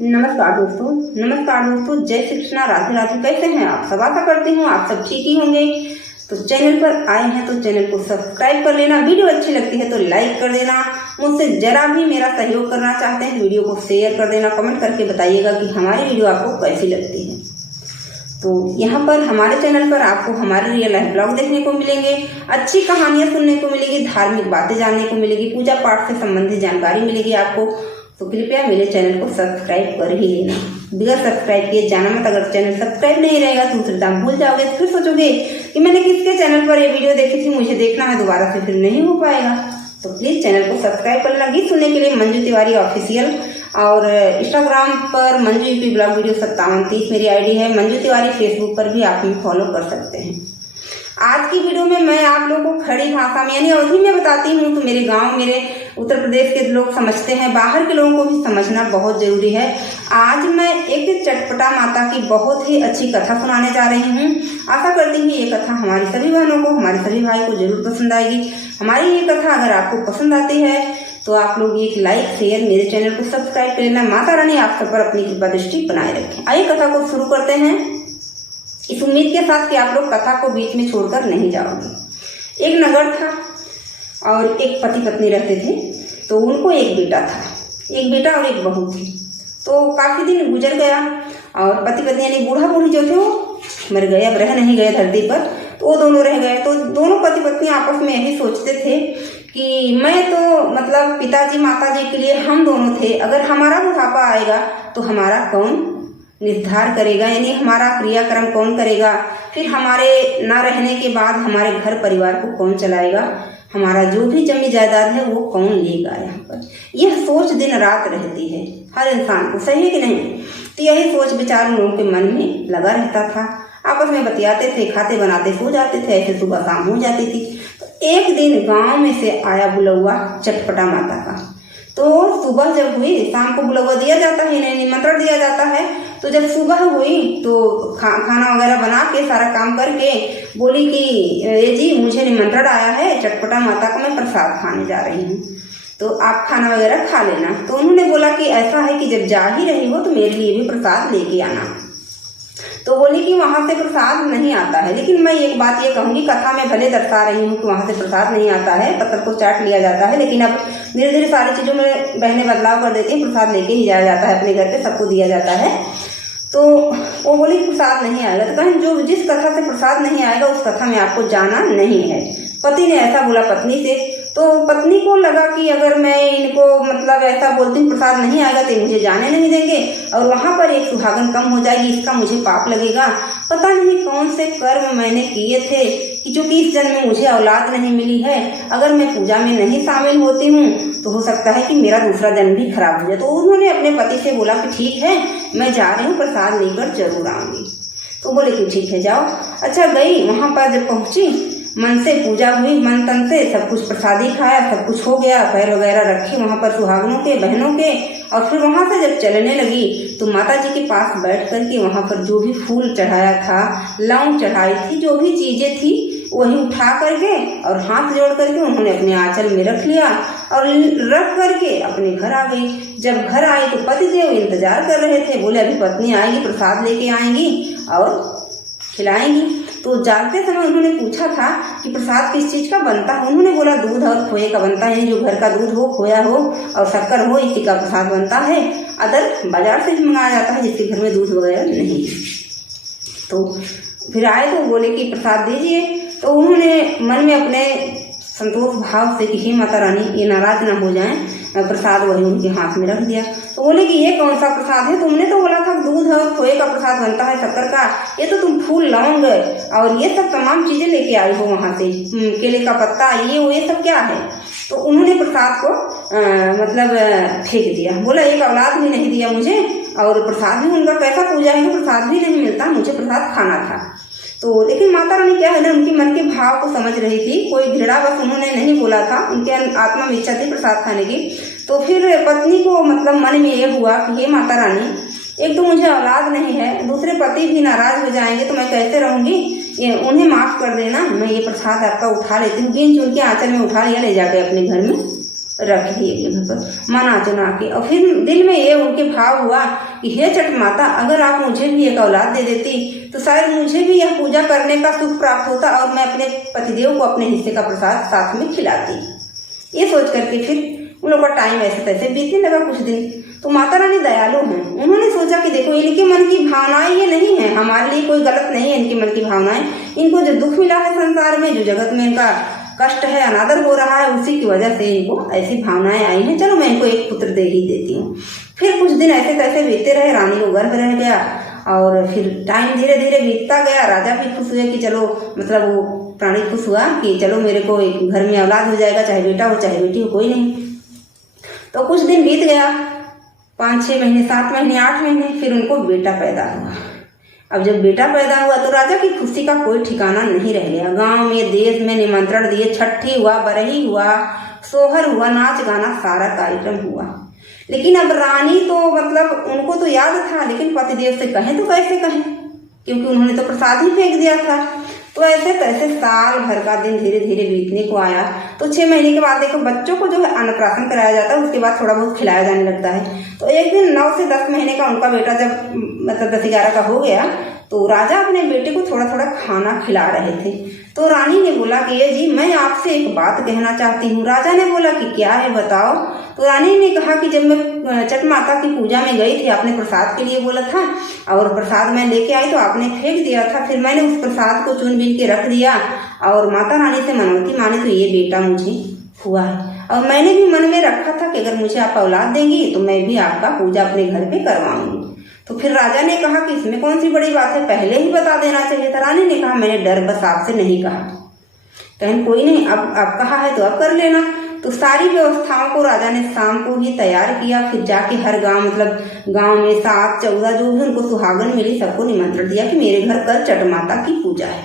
नमस्कार दोस्तों, जय श्री कृष्णा, राधे राधे। कैसे हैं आप सब? आशा करती हूँ आप सब ठीक ही होंगे। तो चैनल पर आए हैं तो चैनल को सब्सक्राइब कर लेना, वीडियो अच्छी लगती है तो लाइक कर देना। मुझसे जरा भी मेरा सहयोग करना चाहते हैं तो वीडियो को शेयर कर देना, कमेंट करके बताइएगा कि हमारी वीडियो आपको कैसी लगती है। तो यहाँ पर हमारे चैनल पर आपको हमारे रियल लाइफ ब्लॉग देखने को मिलेंगे, अच्छी कहानियाँ सुनने को मिलेगी, धार्मिक बातें जानने को मिलेगी, पूजा पाठ से संबंधित जानकारी मिलेगी आपको। तो कृपया मेरे चैनल को सब्सक्राइब कर ही लेना, बिगर सब्सक्राइब किए जाना मत। अगर चैनल सब्सक्राइब नहीं रहेगा तो दूसरे दाम भूल जाओगे, फिर सोचोगे कि मैंने किसके चैनल पर ये वीडियो देखी थी, मुझे देखना है, दोबारा से फिर नहीं हो पाएगा। तो प्लीज चैनल को सब्सक्राइब कर लेना। गीत सुनने के लिए मंजू तिवारी ऑफिशियल और इंस्टाग्राम पर मंजू यूपी ब्लॉग वीडियो 5730 मेरी आईडी है। मंजू तिवारी फेसबुक पर भी आप मुझे फॉलो कर सकते हैं। आज की वीडियो में मैं आप लोगों को खड़ी भाषा में यानी अवधी में बताती हूँ, तो मेरे गांव, मेरे उत्तर प्रदेश के लोग समझते हैं, बाहर के लोगों को भी समझना बहुत जरूरी है। आज मैं एक चटपटा माता की बहुत ही अच्छी कथा सुनाने जा रही हूँ। आशा करती हूँ ये कथा हमारी सभी बहनों को, हमारे सभी भाई को जरूर पसंद आएगी। हमारी ये कथा अगर आपको पसंद आती है तो आप लोग एक लाइक शेयर, मेरे चैनल को सब्सक्राइब कर लेना। माता रानी आप सब पर अपनी कृपा दृष्टि बनाए रखें। आइए कथा को शुरू करते हैं, इस उम्मीद के साथ कि आप लोग कथा को बीच में छोड़कर नहीं जाओगे। एक नगर था और एक पति पत्नी रहते थे। तो उनको एक बेटा था, एक बेटा और एक बहू थी। तो काफी दिन गुजर गया और पति पत्नी यानी बूढ़ा बूढ़ी जो थे वो मर गए, अब रह नहीं गए धरती पर, तो वो दोनों रह गए। तो दोनों पति पत्नी आपस में यही सोचते थे कि मैं तो मतलब पिताजी माताजी के लिए हम दोनों थे, अगर हमारा बुढ़ापा आएगा तो हमारा कौन निर्धार करेगा, यानी हमारा क्रियाक्रम कौन करेगा, फिर हमारे ना रहने के बाद हमारे घर परिवार को कौन चलाएगा, हमारा जो भी जमी जायदाद है वो कौन लेगा। यहाँ पर यह सोच दिन रात रहती है हर इंसान को, सही है कि नहीं? तो यही सोच विचार उन लोगों के मन में लगा रहता था। आपस में बतियाते थे, खाते बनाते सो जाते थे, ऐसे सुबह शाम हो जाती थी। तो एक दिन गांव में से आया बुलौआ चटपटा माता का। तो सुबह जब हुई, शाम को बुलौआ दिया जाता है, निमंत्रण दिया जाता है। तो जब सुबह हुई तो खाना वगैरह बना के सारा काम करके बोली कि ये जी मुझे निमंत्रण आया है, चटपटा माता का मैं प्रसाद खाने जा रही हूँ, तो आप खाना वगैरह खा लेना। तो उन्होंने बोला कि ऐसा है कि जब जा ही रही हो तो मेरे लिए भी प्रसाद लेके आना। तो बोली कि वहां से प्रसाद नहीं आता है, लेकिन मैं एक बात ये कहूंगी, कथा में भले दर्शा रही हूँ कि वहां से प्रसाद नहीं आता है, पत्थर को चाट लिया जाता है, लेकिन अब धीरे धीरे सारी चीजों में बहनें बदलाव कर देती हैं, प्रसाद लेके ही जाया जाता है, अपने घर पे सबको दिया जाता है। तो वो बोली प्रसाद नहीं आएगा। तो कहें जो जिस कथा से प्रसाद नहीं आएगा उस कथा में आपको जाना नहीं है। पति ने ऐसा बोला पत्नी से। तो पत्नी को लगा कि अगर मैं इनको मतलब ऐसा बोलती हूँ प्रसाद नहीं आएगा तो मुझे जाने नहीं देंगे और वहां पर एक सुहागन कम हो जाएगी, इसका मुझे पाप लगेगा। पता नहीं कौन से कर्म मैंने किए थे कि चूंकि इस जन्म में मुझे औलाद नहीं मिली है, अगर मैं पूजा में नहीं शामिल होती हूँ तो हो सकता है कि मेरा दूसरा जन्म भी खराब हो जाए। तो उन्होंने अपने पति से बोला कि ठीक है मैं जा रही हूँ, प्रसाद लेकर जरूर आऊंगी। तो बोले कि ठीक है जाओ। अच्छा गई, वहां पर जब पहुंची मन से पूजा हुई, मन तन से सब कुछ प्रसादी खाया, सब कुछ हो गया, पैर वगैरह रखे वहां पर सुहागनों के, बहनों के। और फिर वहां से जब चलने लगी तो माता जी के पास बैठ करके वहां पर जो भी फूल चढ़ाया था, लौंग चढ़ाई थी, जो भी चीजें थी वही उठा करके और हाथ जोड़ करके उन्होंने अपने आंचल में रख लिया और रख करके अपने घर आ गई। जब घर आई तो पतिदेव इंतजार कर रहे थे, बोले अभी पत्नी आएगी, प्रसाद लेके आएंगी और खिलाएंगी। तो जाते समय उन्होंने पूछा था कि प्रसाद किस चीज का बनता है। उन्होंने बोला दूध और खोए का बनता है, जो घर का दूध हो, खोया हो और शक्कर हो, इसी का प्रसाद बनता है। अदर बाजार से भी मंगाया जाता है जिसके घर में दूध वगैरह नहीं। तो फिर आए तो बोले कि प्रसाद दीजिए। तो उन्होंने मन में अपने संतोष भाव से कि हे माता रानी ये नाराज ना हो जाएं, प्रसाद वही उनके हाथ में रख दिया। तो बोले कि ये कौन सा प्रसाद है? तुमने तो बोला था दूध और खोए का प्रसाद बनता है, शक्कर का, ये तो तुम फूल लौंग और ये सब तमाम चीजें लेके आई हो वहां से, केले का पत्ता, ये सब क्या है? तो उन्होंने प्रसाद को मतलब फेंक दिया। बोला एक औलाद भी नहीं दिया मुझे और प्रसाद भी उनका कैसा पूजा है, प्रसाद भी नहीं मिलता, मुझे प्रसाद खाना था। तो लेकिन माता रानी क्या है ना, उनकी मन के भाव को समझ रही थी, कोई घृणा बस उन्होंने नहीं बोला था, उनके आत्मा में इच्छा थी प्रसाद खाने की। तो फिर पत्नी को मतलब मन में ये हुआ कि हे माता रानी, एक तो मुझे औलाद नहीं है, दूसरे पति भी नाराज हो जाएंगे तो मैं कैसे रहूंगी, ये उन्हें माफ कर देना, मैं ये प्रसाद आपका उठा लेती हूँ। गिन चुन के आंचल में उठा लिया, ले जाके अपने घर में रख दिए घर पर मना चुना के। और फिर दिल में ये उनके भाव हुआ कि हे छठ माता, अगर आप मुझे भी एक औलाद दे देती तो शायद मुझे भी यह पूजा करने का सुख प्राप्त होता और मैं अपने पतिदेव को अपने हिस्से का प्रसाद साथ में खिलाती। ये सोच करके फिर उन लोगों का टाइम ऐसे तैसे बीतने लगा कुछ दिन। तो माता रानी दयालु हैं, उन्होंने सोचा कि देखो इनके मन की भावनाएं ये नहीं है, हमारे लिए कोई गलत नहीं है इनके मन की भावनाएं। इनको जो दुख मिला है संसार में, जो जगत में इनका कष्ट है, अनादर हो रहा है, उसी की वजह से इनको ऐसी भावनाएं आई हैं। चलो मैं इनको एक पुत्र दे ही देती हूँ। फिर कुछ दिन ऐसे तैसे बीतते रहे, रानी को गर्भ रह गया और फिर टाइम धीरे धीरे बीतता गया। राजा भी खुश हुए कि चलो, मतलब वो प्राणी खुश हुआ कि चलो मेरे को एक घर में औलाद हो जाएगा, चाहे बेटा हो चाहे बेटी हो, कोई नहीं। तो कुछ दिन बीत गया, 5-6 महीने, 7 महीने, 8 महीने, फिर उनको बेटा पैदा हुआ। अब जब बेटा पैदा हुआ तो राजा की खुशी का कोई ठिकाना नहीं रह गया। गांव में, देश में निमंत्रण दिए, छठी हुआ, बरही हुआ, सोहर हुआ, नाच गाना सारा कार्यक्रम हुआ। लेकिन अब रानी तो मतलब उनको तो याद था, लेकिन पतिदेव से कहें तो कैसे कहें, क्योंकि उन्होंने तो प्रसाद ही फेंक दिया था। तो ऐसे तैसे साल भर का दिन धीरे धीरे बीतने को आया। तो 6 महीने के बाद देखो बच्चों को जो है अन्नप्राशन कराया जाता है, उसके बाद थोड़ा बहुत खिलाया जाने लगता है। तो एक दिन 9 से 10 महीने का उनका बेटा जब मतलब 10-11 का हो गया तो राजा अपने बेटे को थोड़ा थोड़ा खाना खिला रहे थे। तो रानी ने बोला कि ये जी मैं आपसे एक बात कहना चाहती हूँ। राजा ने बोला कि क्या है बताओ। तो रानी ने कहा कि जब मैं छठ माता की पूजा में गई थी, आपने प्रसाद के लिए बोला था और प्रसाद मैं लेके आई तो आपने फेंक दिया था। फिर मैंने उस प्रसाद को चुन बीन के रख दिया और माता रानी से मनौती मानी तो ये बेटा मुझे हुआ है। और मैंने भी मन में रखा था कि अगर मुझे आप औलाद देंगी तो मैं भी आपका पूजा अपने घर पे करवाऊंगी। तो फिर राजा ने कहा कि इसमें कौन सी बड़ी बात है, पहले ही बता देना चाहिए था। रानी ने कहा मैंने डर बस आपसे नहीं कहा। कहें कोई नहीं, अब कहा है तो अब कर लेना। तो सारी व्यवस्थाओं को राजा ने शाम को ही तैयार किया। फिर जाके हर गांव, मतलब गांव में 7-14 जो भी उनको सुहागन मिली सबको निमंत्रण दिया कि मेरे घर कल छठ माता की पूजा है।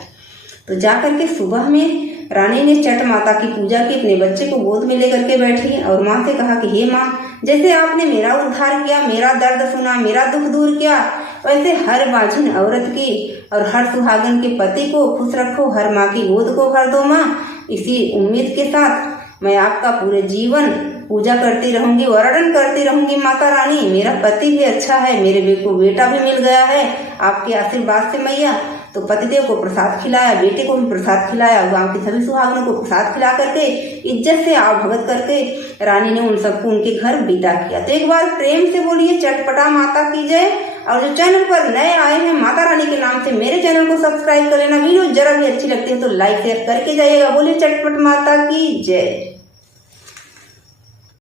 तो जा करके सुबह में रानी ने छठ माता की पूजा की, अपने बच्चे को गोद में लेकर के बैठी और माँ से कहा कि हे माँ, जैसे आपने मेरा उद्धार किया, मेरा दर्द सुना, मेरा दुख दूर किया, वैसे हर बाझिन औरत की और हर सुहागन के पति को खुश रखो, हर माँ की गोद को भर दो माँ। इसी उम्मीद के साथ मैं आपका पूरे जीवन पूजा करती रहूंगी, वर्णन करती रहूंगी माता रानी। मेरा पति भी अच्छा है, मेरे को बेटा भी मिल गया है आपके आशीर्वाद से मैया। तो पतिदेव को प्रसाद खिलाया, बेटे को भी प्रसाद खिलाया, गांव की सभी सुहागनों को प्रसाद खिला करके इज्जत से आव भगत करके रानी ने उन सबको उनके घर विदा किया। तो एक बार प्रेम से बोलिए चटपटा माता की जय। और जो चैनल पर नए आए हैं माता रानी के नाम से, मेरे चैनल को सब्सक्राइब कर लेना। वीडियो जरा भी अच्छी लगती है तो लाइक शेयर करके जाइएगा। बोलिए चटपट माता की जय।